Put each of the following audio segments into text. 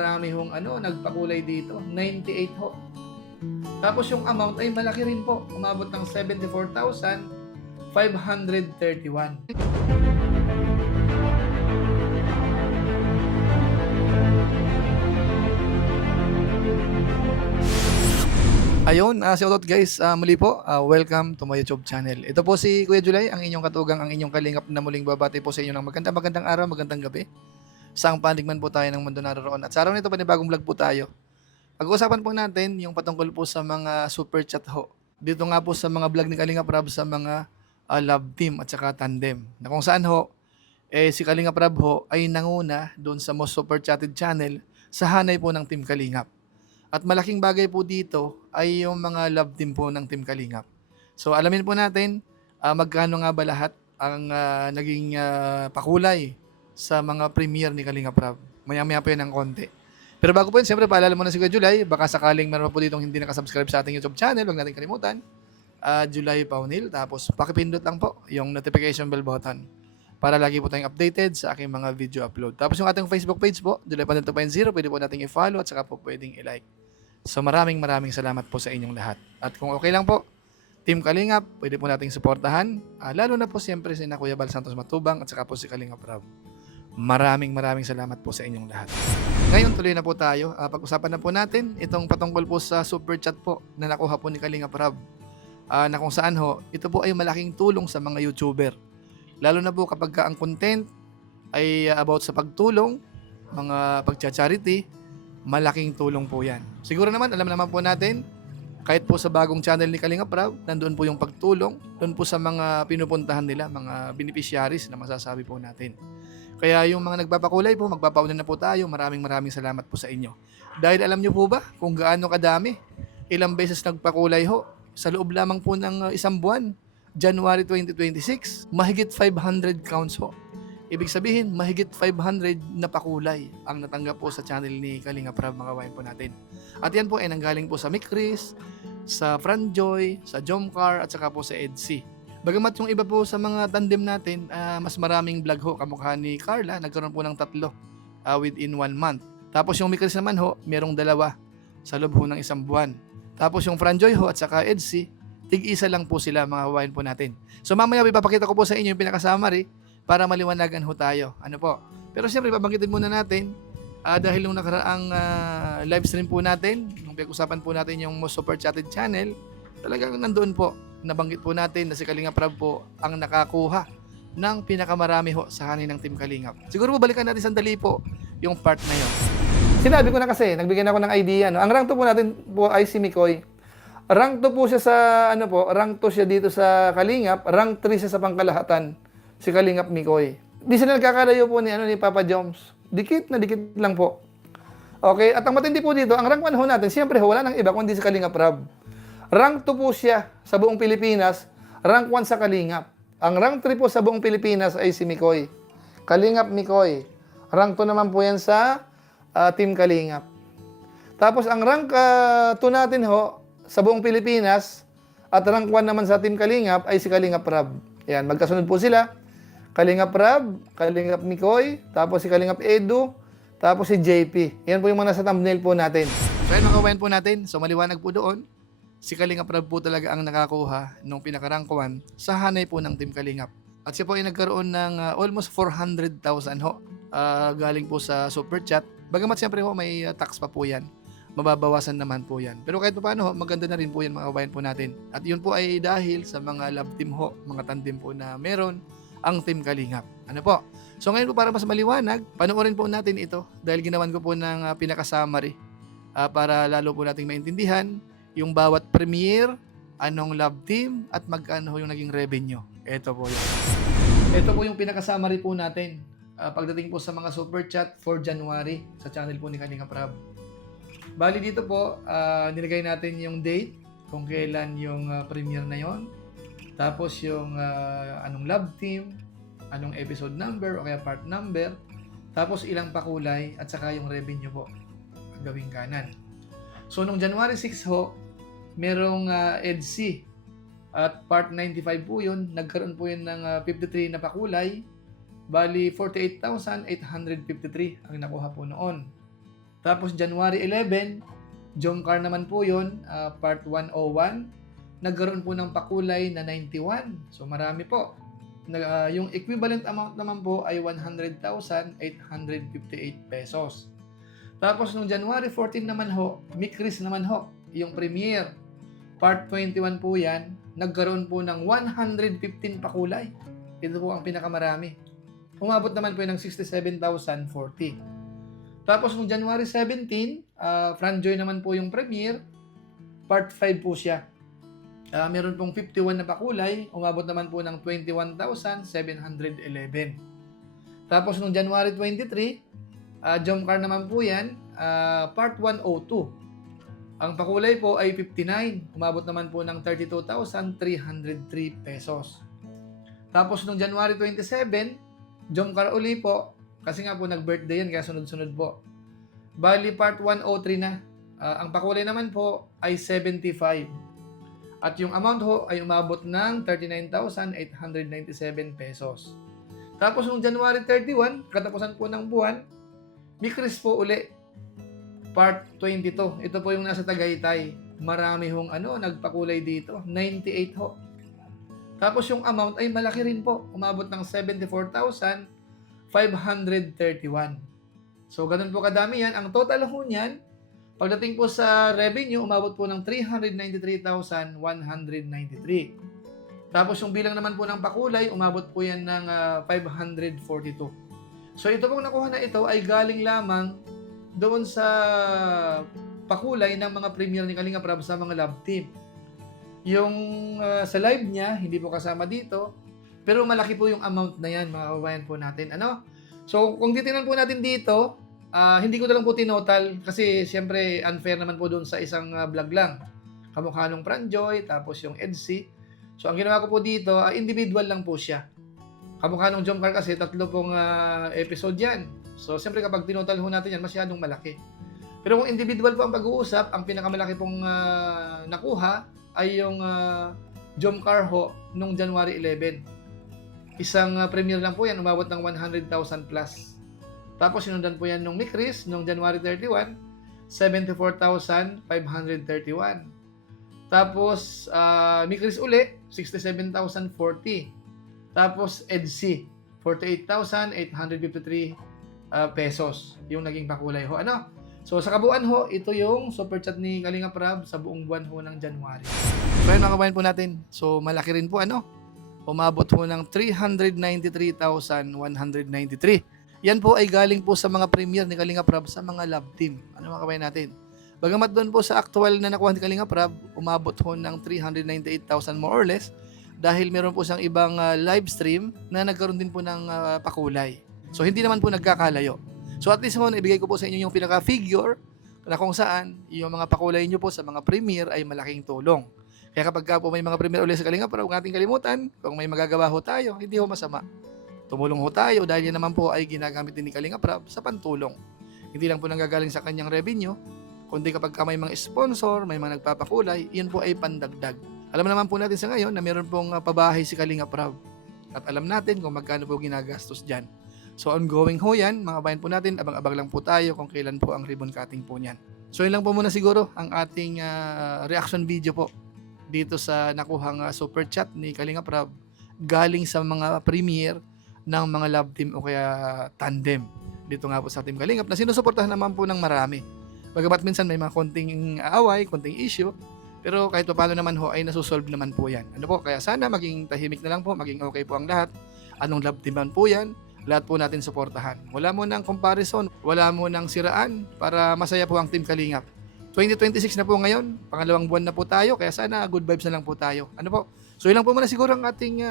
marami hong nagpakulay dito, 98 ho. Tapos yung amount ay malaki rin po, umabot ng 74,531. Ayun, shoutout guys, muli po, welcome to my YouTube channel. Ito po si Kuya Julay, ang inyong katugang, ang inyong kalingap na muling babati po sa inyo ng magandang araw, magandang gabi. Saang panig man po tayo ng mundo naroon. At sa araw nito, panibagong vlog po tayo. Pag-uusapan po natin yung patungkol po sa mga super chat ho. Dito nga po sa mga vlog ni Kalingap Rab sa mga love team at saka tandem. Na kung saan ho, si Kalingap Rab ho ay nanguna doon sa most super chatted channel sa hanay po ng Team Kalingap. At malaking bagay po dito ay yung mga love team po ng Team Kalingap. So alamin po natin magkano nga ba lahat ang naging pakulay sa mga premiere ni Kalingap Rab. Maya-maya po yan ng konti. Pero bago po yun, siyempre paalala mo na si Kuya Julay, baka sakaling meron po ditong hindi nakasubscribe sa ating YouTube channel, huwag natin kalimutan. Julay Paunil, tapos pakipindot lang po yung notification bell button para lagi po tayong updated sa aking mga video upload. Tapos yung ating Facebook page po, Julay Paunil 2.0, pwede po nating i-follow at saka po pwedeng i-like. So maraming salamat po sa inyong lahat. At kung okay lang po, Team Kalingap, pwede po nating suportahan. Lalo na po siyempre si Kuya Bal Santos Matubang at saka po si Kalingap Rab. Maraming salamat po sa inyong lahat. Ngayon tuloy na po tayo. Pag-usapan na po natin itong patungkol po sa super chat po na nakuha po ni Kalingap Rab. Na kung saan ho, ito po ay malaking tulong sa mga YouTuber. Lalo na po kapag ang content ay about sa pagtulong, mga pagcha-charity, malaking tulong po yan. Siguro naman, alam naman po natin, kahit po sa bagong channel ni Kalingap Rab, nandoon po yung pagtulong, doon po sa mga pinupuntahan nila, mga beneficiaries na masasabi po natin. Kaya yung mga nagpapakulay po, magpapauna na po tayo. Maraming salamat po sa inyo. Dahil alam nyo po ba kung gaano kadami, ilang beses nagpakulay ho, sa loob lamang po ng isang buwan, January 2026, mahigit 500 counts ho. Ibig sabihin, mahigit 500 na pakulay ang natanggap po sa channel ni Kalingap Rab, mga kabayan po natin. At yan po ay nanggaling po sa Mick Chris, sa Franjoy, sa Jomcar, at saka po sa Edsy. Bagamat yung iba po sa mga tandem natin, mas maraming vlog ho, kamukha ni Carla, nagkaroon po ng 3 within 1 month. Tapos yung Mick Chris naman ho, merong 2 sa loob ho ng isang buwan. Tapos yung Franjoy ho at saka Edsy, tig-isa lang po sila, mga kabayan po natin. So mamaya ipapakita ko po sa inyo yung pinaka-summary para maliwanagan ho tayo. Ano po? Pero siyempre, babanggitin muna natin dahil nung nakaraang live stream po natin, nung pinag-usapan po natin yung most super chatted channel, talagang nandoon po, nabanggit po natin na si Kalingap Rab po ang nakakuha ng pinakamarami ho sa hanin ng Team Kalingap. Siguro po balikan natin sandali po yung part na yun. Sinabi ko na kasi, nagbigyan ako ng idea. No? Ang rank 2 po natin po ay si Mikoy. Rank 2 po siya sa, rank 2 siya dito sa Kalingap, rank 3 siya sa pangkalahatan. Si Kalingap Mikoy. Di sila nagkakalayo po ni Papa Joms. Dikit na dikit lang po. Okay, at ang matindi po dito, ang rank 1 ho natin, siyempre wala nang iba kundi si Kalingap Rab. Rank 2 po siya sa buong Pilipinas, rank 1 sa Kalingap. Ang rank 3 po sa buong Pilipinas ay si Mikoy. Kalingap Mikoy. Rank 2 naman po yan sa Team Kalingap. Tapos ang rank 2 natin ho sa buong Pilipinas at rank 1 naman sa Team Kalingap ay si Kalingap Rab. Yan, magkasunod po sila. Kalingap Rab, Kalingap Mikoy, tapos si Kalingap Edu, tapos si JP. Yan po yung mga nasa thumbnail po natin. So yan mga kawayan po natin. So maliwanag po doon, si Kalingap Rab po talaga ang nakakuha nung pinaka-rank 1 sa hanay po ng Team Kalingap. At siya po ay nagkaroon ng almost 400,000 ho galing po sa super chat. Bagamat siyempre ho may tax pa po yan. Mababawasan naman po yan. Pero kahit paano ho, maganda na rin po yan mga kabayan po natin. At yun po ay dahil sa mga love team ho, mga tandem po na meron ang Team Kalingap. Ano po? So ngayon po para mas maliwanag, panoorin po natin ito dahil ginawan ko po ng pinaka-summary para lalo po nating maintindihan yung bawat premiere, anong love team at magkano yung naging revenue. Ito po yun. Ito po yung pinaka-summary po natin pagdating po sa mga super chat for January sa channel po ni Kalingap Rab. Bali dito po, nilagay natin yung date, kung kailan yung premiere na yon. Tapos yung anong love team, anong episode number o kaya part number. Tapos ilang pakulay at saka yung revenue po. Gawing kanan. So nung January 6 ho, merong EDC at part 95 po yun. Nagkaroon po yun ng 53 na pakulay. Bali 48,853 ang nakuha po noon. Tapos January 11, Jomcar naman po yun, part 101. Nagkaroon po ng pakulay na 91. So marami po. Yung equivalent amount naman po ay 100,858 pesos. Tapos nung January 14 naman ho, Mikris naman ho, yung premiere, part 21 po yan, nagkaroon po ng 115 pakulay. Ito po ang pinakamarami. Umabot naman po yun ng 67,040. Tapos nung January 17, Franjoy naman po yung premiere, part 5 po siya. Meron pong 51 na pakulay, umabot naman po ng 21,711. Tapos nung January 23, Jomcar naman po yan, part 102. Ang pakulay po ay 59, umabot naman po ng 32,303 pesos. Tapos nung January 27, Jomcar uli po, kasi nga po nag-birthday yan, kaya sunod-sunod po. Bali part 103 na. Ang pakulay naman po ay 75. At yung amount ho ay umabot ng 39,897 pesos. Tapos nung January 31, katapusan po ng buwan, Mikris po uli. Part 22. Ito po yung nasa Tagaytay. Marami hong nagpakulay dito. 98 ho. Tapos yung amount ay malaki rin po. Umabot ng 74,531. So ganun po kadami yan. Ang total ho niyan, pagdating po sa revenue, umabot po ng 393,193. Tapos yung bilang naman po ng pakulay, umabot po yan ng 542. So ito pong nakuha na ito ay galing lamang doon sa pakulay ng mga premier ni Kalinga Prab sa mga love team. Yung sa live niya, hindi po kasama dito, pero malaki po yung amount na yan, mga kababayan po natin. So kung titingnan po natin dito, hindi ko na lang po tinotal kasi siyempre unfair naman po doon sa isang vlog lang. Kamukha nung Franjoy, tapos yung Edsy. So ang ginawa ko po dito, individual lang po siya. Kamukha nung Jomcar kasi 3 pong episode yan. So siyempre kapag tinotal ho natin yan, masyadong malaki. Pero kung individual po ang pag-uusap, ang pinakamalaki pong nakuha ay yung Jomcar ho nung January 11. Isang premiere lang po yan, umabot ng 100,000 plus. Tapos sinundan po yan nung Mikris nung January 31, 74,531. Tapos Mikris uli, 67,040. Tapos Edsy, 48,853 pesos yung naging pakulay ho. So sa kabuuan ho, ito yung super chat ni Kalinga Prab sa buong buwan ho ng January. So yun mga kabayan po natin. So malaki rin po umabot ho ng 393,193. Yan po ay galing po sa mga premier ni Kalinga Prab sa mga love team. Mga kabayan natin. Bagamat doon po sa actual na nakuha ni Kalinga Prab, umabot ho ng 398,000 more or less dahil meron po siyang ibang live stream na nagkaroon din po ng pakulay. So hindi naman po nagkakalayo. So at least ho, ibigay ko po sa inyo yung pinaka-figure na kung saan yung mga pakulay nyo po sa mga premier ay malaking tulong. Kaya kapag po may mga premier ulit sa Kalinga Prab, huwag nating kalimutan, kung may magagawa ho tayo, hindi ho masama. Tumulong ho tayo dahil yan naman po ay ginagamit din ni Kalinga Prab sa pantulong. Hindi lang po nanggagaling sa kanyang revenue, kundi kapag may mga sponsor, may mga nagpapakulay, yun po ay pandagdag. Alam naman po natin sa ngayon na meron pong pabahay si Kalinga Prab. At alam natin kung magkano po ginagastos dyan. So ongoing ho yan, mga bayan po natin, abang-abang lang po tayo kung kailan po ang ribbon cutting po niyan. So yun lang po muna siguro ang ating reaction video po dito sa nakuhang super chat ni Kalinga Prab galing sa mga premier ng mga love team o kaya tandem dito nga po sa Team Kalingap na sinusuportahan naman po ng marami. Bagamat minsan may mga konting away, konting issue, pero kahit pa paano naman ho ay nasusolve naman po yan. Kaya sana maging tahimik na lang po, maging okay po ang lahat. Anong love team man po yan, lahat po natin suportahan. Wala mo ng comparison, wala mo ng siraan para masaya po ang Team Kalingap. 2026 na po ngayon, pangalawang buwan na po tayo, kaya sana good vibes na lang po tayo. So yun lang po muna siguro ang ating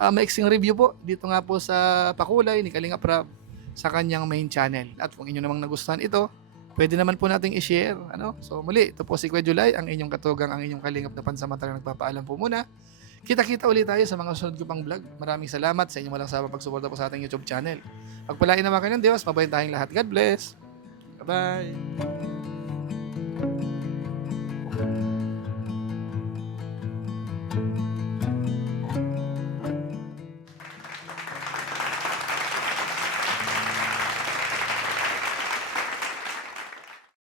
maiksing review po dito nga po sa pakulay ni Kalinga Prab sa kanyang main channel. At kung inyo namang nagustuhan ito, pwede naman po nating i-share. So muli, ito po si Kuya Julay, ang inyong katugang, ang inyong kalingap na pansamantalang nagpapaalam po muna. Kita-kita ulit tayo sa mga sunod ko pang vlog. Maraming salamat sa inyong walang sabang pagsuporta po sa ating YouTube channel. Pagpalain naman kayo ng Diyos, mabayin tayong lahat. God bless! Bye-bye!